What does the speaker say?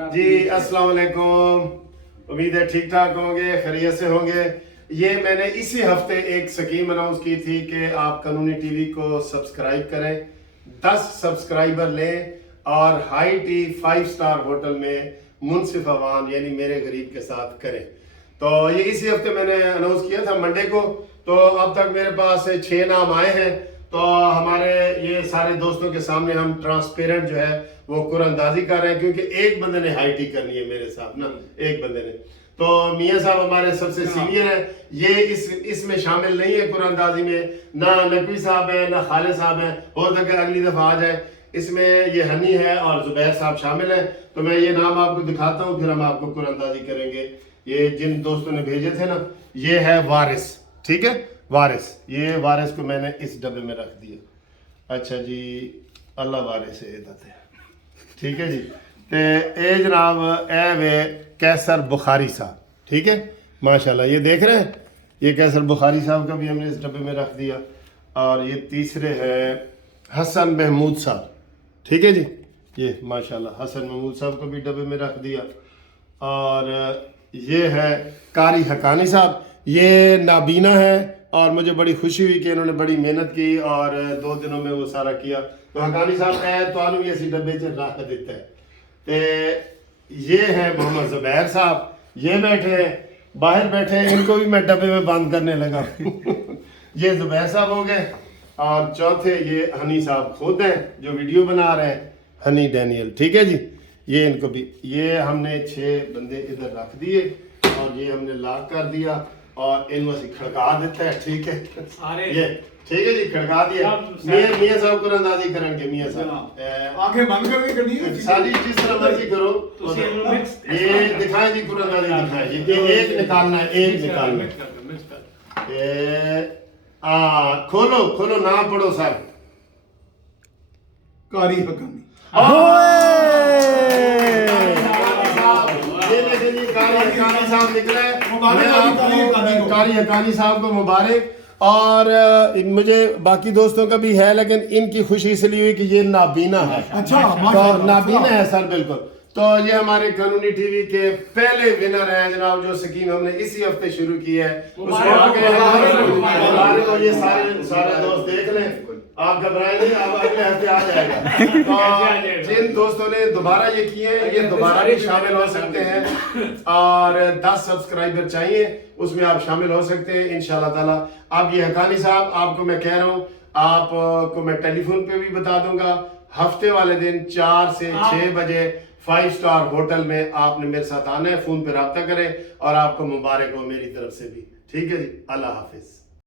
جی السلام علیکم، امید ہے ٹھیک ٹھاک ہوں گے، خیریت سے ہوں گے۔ یہ میں نے اسی ہفتے ایک سکیم اناؤنس کی تھی کہ آپ قانونی ٹی وی کو سبسکرائب کریں، 10 سبسکرائبر لیں اور ہائی ٹی 5 سٹار ہوٹل میں منصف عوام یعنی میرے غریب کے ساتھ کریں۔ تو یہ اسی ہفتے میں نے اناؤنس کیا تھا منڈے کو، تو اب تک میرے پاس 6 نام آئے ہیں۔ تو ہمارے یہ سارے دوستوں کے سامنے ہم ٹرانسپیرنٹ جو ہے وہ قرآن اندازی کر رہے ہیں، کیونکہ ایک بندے نے ہائی ٹی کرنی ہے میرے ساتھ نا، ایک بندے نے۔ تو میاں صاحب ہمارے سب سے سینئر ہیں، یہ اس میں شامل نہیں ہے قرآن اندازی میں، نہ نقوی صاحب ہیں نہ خالد صاحب ہیں، ہو سکے اگلی دفعہ آ جائے۔ اس میں یہ ہنی ہے اور زبیر صاحب شامل ہیں۔ تو میں یہ نام آپ کو دکھاتا ہوں، پھر ہم آپ کو قرآن اندازی کریں گے۔ یہ جن دوستوں نے بھیجے تھے نا، یہ ہے وارث، ٹھیک ہے، وارث۔ یہ وارث کو میں نے اس ڈبے میں رکھ دیا۔ اچھا جی، اللہ وارث عزت ہے، ٹھیک ہے جی۔ تے اے جناب اے وے کیسر بخاری صاحب، ٹھیک ہے، ماشاءاللہ یہ دیکھ رہے ہیں، یہ کیسر بخاری صاحب کا بھی ہم نے اس ڈبے میں رکھ دیا۔ اور یہ تیسرے ہے حسن محمود صاحب، ٹھیک ہے جی، یہ ماشاءاللہ حسن محمود صاحب کو بھی ڈبے میں رکھ دیا۔ اور یہ ہے قاری حقانی صاحب، یہ نابینا ہے اور مجھے بڑی خوشی ہوئی کہ انہوں نے بڑی محنت کی اور 2 دنوں میں وہ سارا کیا۔ تو حقانی صاحب اے تو یہ اسی ڈبے سے رکھ دیتا ہے۔ تے یہ ہے محمد زبیر صاحب، یہ بیٹھے ہیں، باہر بیٹھے ہیں، ان کو بھی میں ڈبے میں بند کرنے لگا۔ یہ زبیر صاحب ہو گئے۔ اور چوتھے یہ ہنی صاحب خود ہیں جو ویڈیو بنا رہے ہیں، ہنی ڈینیل، ٹھیک ہے جی۔ یہ ان کو بھی، یہ ہم نے 6 بندے ادھر رکھ دیے اور یہ ہم نے لاک کر دیا اور ان میں سے کھڑکا دیتا ہے، ٹھیک ہے، یہ ٹھیک ہے جی، کھڑکا دیا۔ میاں صاحب قرآن اندازی کریں گے، میاں صاحب آنکھیں بند کر کے کرنی ہے ساری جس طرح مرضی کرو۔ یہ دکھائیں جی، قرآن اندازی دکھائیں جی، ایک نکالنا ہے، ایک نکالنا ہے۔ کھولو کھولو، نام پڑھو سر۔ قاری حقانی، یہ دیکھیں جی، قاری حقانی صاحب نکلے، قاری حقانی صاحب کو مبارک۔ اور مجھے باقی دوستوں کا بھی ہے، لیکن ان کی خوشی اس لیے ہوئی کہ یہ نابینا ہے۔ اچھا، نابینا ہے سر، بالکل۔ تو یہ ہمارے قانونی ٹی وی کے پہلے ونر ہیں جناب، جو سکیم ہم نے اسی ہفتے شروع کی ہے، اس کو آگے ہمارے کو یہ سارے دوست دیکھ لیں، آپ گھبرائیں نہیں، آپ اگلے ہفتے آ جائے گا۔ تو جن دوستوں نے دوبارہ یہ کیے ہیں، یہ دوبارہ بھی شامل ہو سکتے ہیں، اور 10 سبسکرائبر چاہیے، اس میں آپ شامل ہو سکتے ہیں انشاءاللہ تعالی۔ اب یہ حقانی صاحب، آپ کو میں کہہ رہا ہوں، آپ کو میں ٹیلی فون پہ بھی بتا دوں گا، ہفتے والے دن 4 سے 6 بجے 5 سٹار ہوٹل میں آپ نے میرے ساتھ آنا ہے، فون پہ رابطہ کریں، اور آپ کو مبارک ہو میری طرف سے بھی، ٹھیک ہے جی، اللہ حافظ۔